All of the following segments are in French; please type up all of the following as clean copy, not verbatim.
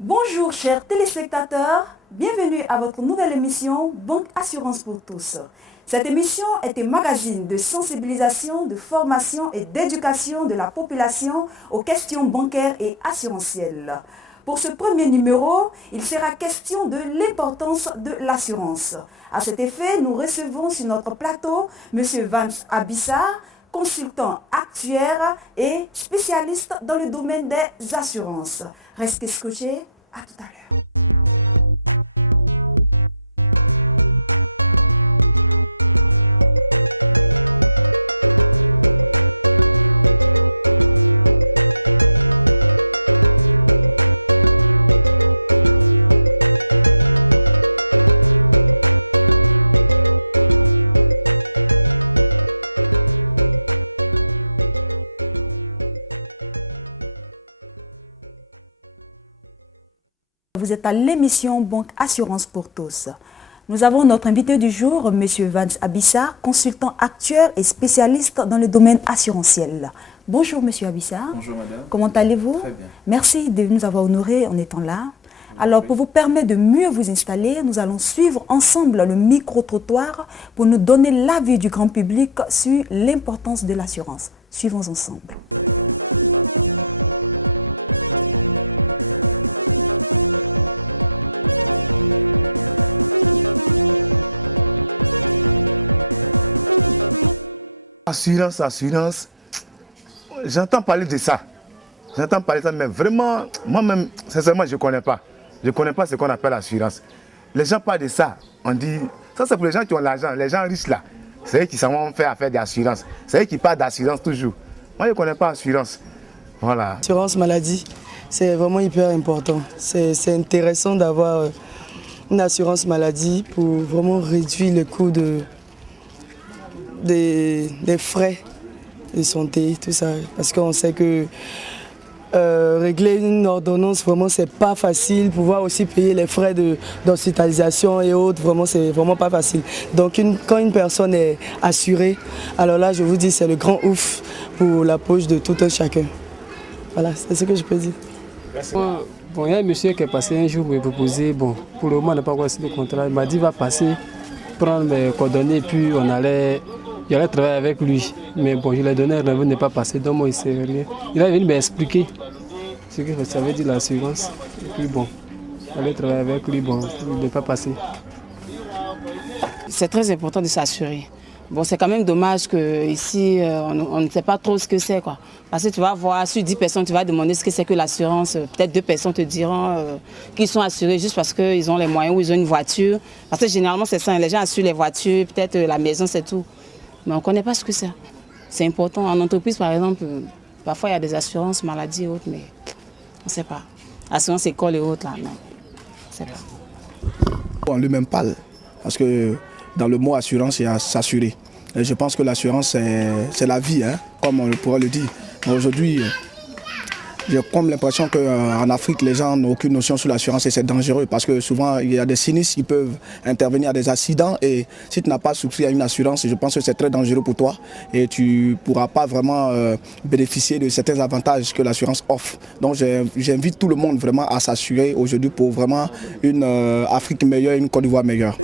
Bonjour chers téléspectateurs, bienvenue à votre nouvelle émission Banque Assurance pour tous. Cette émission est un magazine de sensibilisation, de formation et d'éducation de la population aux questions bancaires et assurantielles. Pour ce premier numéro, il sera question de l'importance de l'assurance. À cet effet, nous recevons sur notre plateau M. Vance Abissar, consultant actuaire et spécialiste dans le domaine des assurances. Restez scotchés, à tout à l'heure. Vous êtes à l'émission Banque Assurance pour tous. Nous avons notre invité du jour, M. Vance Abissar, consultant actuaire et spécialiste dans le domaine assurantiel. Bonjour M. Abissar. Bonjour madame. Comment allez-vous? Très bien. Merci de nous avoir honorés en étant là. Alors pour vous permettre de mieux vous installer, nous allons suivre ensemble le micro-trottoir pour nous donner l'avis du grand public sur l'importance de l'assurance. Suivons ensemble. Assurance, j'entends parler de ça. J'entends parler de ça, mais vraiment, moi-même, sincèrement, je ne connais pas. Je ne connais pas ce qu'on appelle assurance. Les gens parlent de ça, on dit, ça c'est pour les gens qui ont l'argent, les gens riches là. C'est eux qui savent faire affaire d'assurance. C'est eux qui parlent d'assurance toujours. Moi, je ne connais pas assurance. Voilà. L'assurance maladie, c'est vraiment hyper important. C'est intéressant d'avoir une assurance maladie pour vraiment réduire le coût des frais de santé, tout ça. Parce qu'on sait que régler une ordonnance, vraiment, c'est pas facile. Pouvoir aussi payer les frais d'hospitalisation et autres, vraiment, c'est vraiment pas facile. Donc, quand une personne est assurée, alors là, je vous dis, c'est le grand ouf pour la poche de tout un chacun. Voilà, c'est ce que je peux dire. Bon, il y a un monsieur qui est passé un jour me proposer, bon, pour le moment, on n'a pas encore signé le contrat. Il m'a dit, va passer, prendre mes coordonnées, puis j'allais travailler avec lui. Mais bon, je lui ai donné, il n'est pas passé, donc moi, il ne sait rien. Il est venu m'expliquer ce que ça veut dire l'assurance. Et puis bon, j'allais travailler avec lui, bon, il n'est pas passé. C'est très important de s'assurer. Bon, c'est quand même dommage qu'ici, on ne sait pas trop ce que c'est, quoi. Parce que tu vas voir, sur 10 personnes, tu vas demander ce que c'est que l'assurance. Peut-être 2 personnes te diront qu'ils sont assurés juste parce qu'ils ont les moyens ou ils ont une voiture. Parce que généralement, c'est ça, les gens assurent les voitures, peut-être la maison, c'est tout. Mais on ne connaît pas ce que c'est. C'est important. En entreprise, par exemple, parfois il y a des assurances, maladies et autres, mais on ne sait pas. Assurance école et autres, là, non. On ne sait pas. On lui-même parle, parce que dans le mot assurance, il y a s'assurer. Et je pense que l'assurance, c'est la vie, hein, comme on pourrait le dire. Aujourd'hui, j'ai comme l'impression qu'en Afrique, les gens n'ont aucune notion sur l'assurance et c'est dangereux parce que souvent, il y a des sinistres qui peuvent intervenir à des accidents et si tu n'as pas souscrit à une assurance, je pense que c'est très dangereux pour toi et tu ne pourras pas vraiment bénéficier de certains avantages que l'assurance offre. Donc j'invite tout le monde vraiment à s'assurer aujourd'hui pour vraiment une Afrique meilleure, une Côte d'Ivoire meilleure.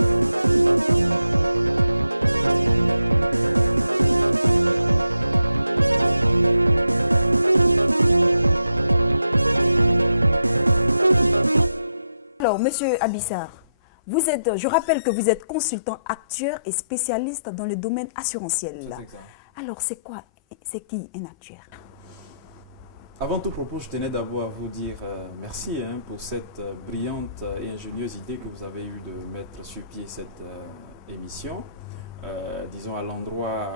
Alors, Monsieur Abissar, je rappelle que vous êtes consultant actuaire et spécialiste dans le domaine assurantiel. Alors, c'est qui un actuaire? Avant tout propos, je tenais d'abord à vous dire merci pour cette brillante et ingénieuse idée que vous avez eue de mettre sur pied cette émission, disons à l'endroit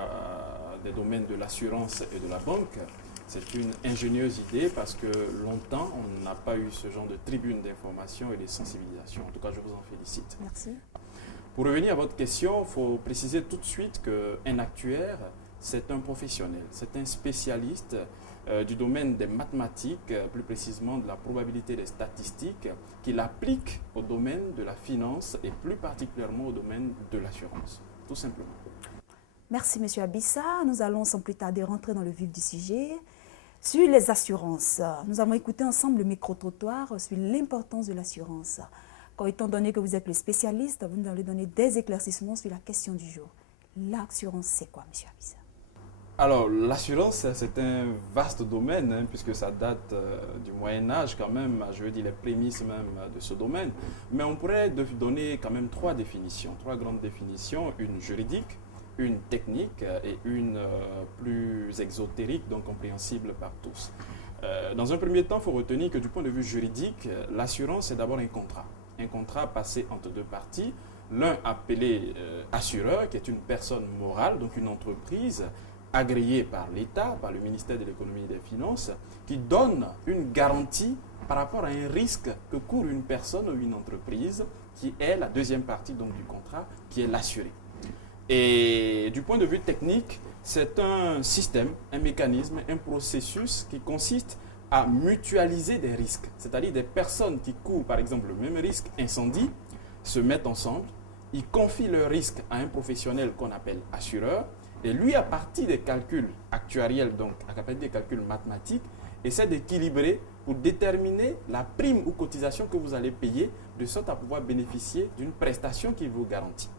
des domaines de l'assurance et de la banque. C'est une ingénieuse idée parce que longtemps, on n'a pas eu ce genre de tribune d'information et de sensibilisation. En tout cas, je vous en félicite. Merci. Pour revenir à votre question, il faut préciser tout de suite qu'un actuaire, c'est un professionnel, c'est un spécialiste du domaine des mathématiques, plus précisément de la probabilité des statistiques, qu'il applique au domaine de la finance et plus particulièrement au domaine de l'assurance, tout simplement. Merci, Monsieur Abissar. Nous allons sans plus tarder rentrer dans le vif du sujet. Sur les assurances, nous avons écouté ensemble le micro-trottoir sur l'importance de l'assurance. Étant donné que vous êtes le spécialiste, vous nous allez donner des éclaircissements sur la question du jour. L'assurance, c'est quoi, M. Abissa? Alors, l'assurance, c'est un vaste domaine, hein, puisque ça date du Moyen-Âge quand même, je veux dire les prémices même de ce domaine. Mais on pourrait donner quand même trois grandes définitions, une juridique, une technique et une plus exotérique, donc compréhensible par tous. Dans un premier temps, il faut retenir que du point de vue juridique, l'assurance, c'est d'abord un contrat passé entre deux parties. L'un appelé assureur, qui est une personne morale, donc une entreprise agréée par l'État, par le ministère de l'économie et des finances, qui donne une garantie par rapport à un risque que court une personne ou une entreprise, qui est la deuxième partie donc, du contrat, qui est l'assuré. Et du point de vue technique, c'est un système, un mécanisme, un processus qui consiste à mutualiser des risques. C'est-à-dire des personnes qui courent par exemple le même risque incendie, se mettent ensemble, ils confient le risque à un professionnel qu'on appelle assureur, et lui, à partir des calculs actuariels, donc à partir des calculs mathématiques, essaie d'équilibrer pour déterminer la prime ou cotisation que vous allez payer, de sorte à pouvoir bénéficier d'une prestation qui vous garantit.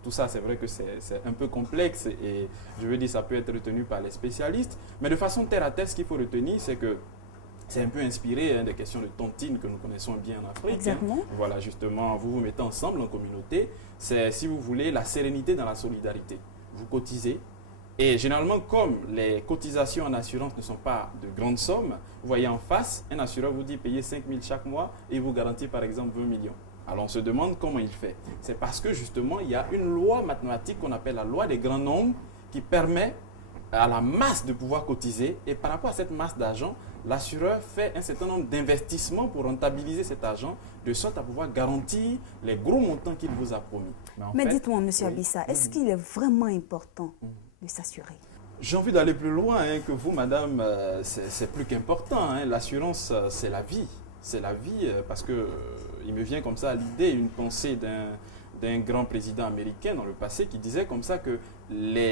Tout ça, c'est vrai que c'est un peu complexe et je veux dire, ça peut être retenu par les spécialistes. Mais de façon terre à terre, ce qu'il faut retenir, c'est que c'est un peu inspiré des questions de tontine que nous connaissons bien en Afrique. Exactement. Voilà, justement, vous vous mettez ensemble en communauté. C'est, si vous voulez, la sérénité dans la solidarité. Vous cotisez. Et généralement, comme les cotisations en assurance ne sont pas de grandes sommes, vous voyez en face, un assureur vous dit payer 5 000 chaque mois et il vous garantit par exemple 20 millions. Alors on se demande comment il fait. C'est parce que justement, il y a une loi mathématique qu'on appelle la loi des grands nombres qui permet à la masse de pouvoir cotiser. Et par rapport à cette masse d'argent, l'assureur fait un certain nombre d'investissements pour rentabiliser cet argent, de sorte à pouvoir garantir les gros montants qu'il vous a promis. Mais dites-moi, M. Abissa, est-ce qu'il est vraiment important de s'assurer? J'ai envie d'aller plus loin que vous, madame. C'est plus qu'important. L'assurance, c'est la vie. C'est la vie parce que il me vient comme ça à l'idée, une pensée d'un grand président américain dans le passé qui disait comme ça que les